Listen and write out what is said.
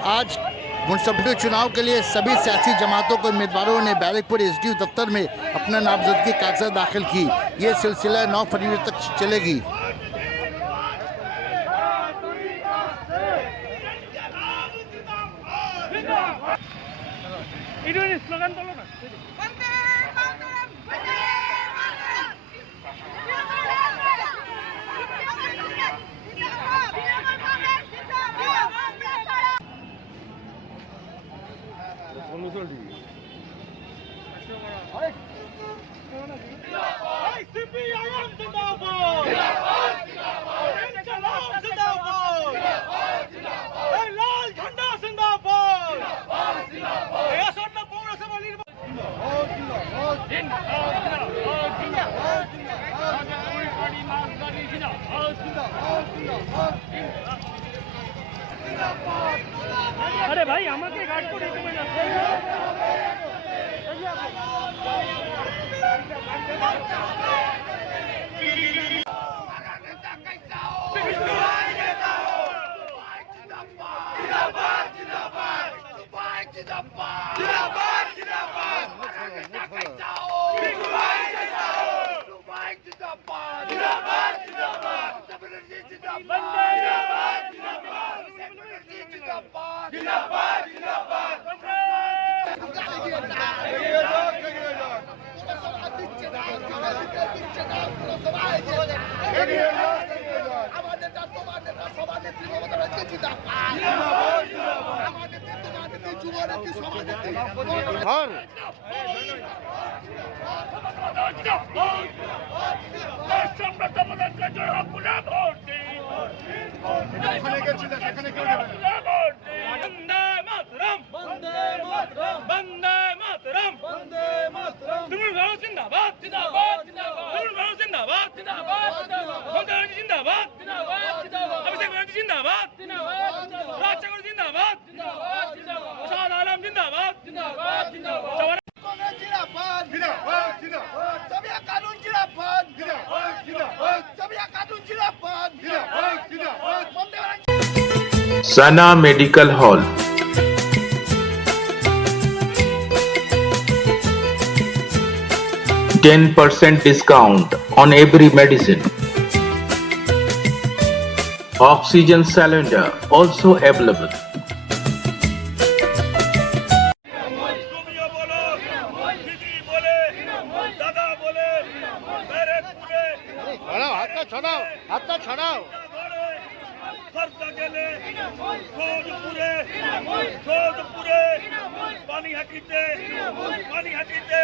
आज म्युनिसिपल चुनाव के लिए सभी सियासी जमातों के उम्मीदवारों ने बैरकपुर एसडीओ दफ्तर में अपना नामजदगी कागजात दाखिल की। ये सिलसिला 9 फरवरी तक चलेगी। अरे भाई আমাকে গার্ড করে তুমি না Sana Medical Hall. %10 discount on every medicine. Oxygen cylinder also available. পানি হাঁটিতে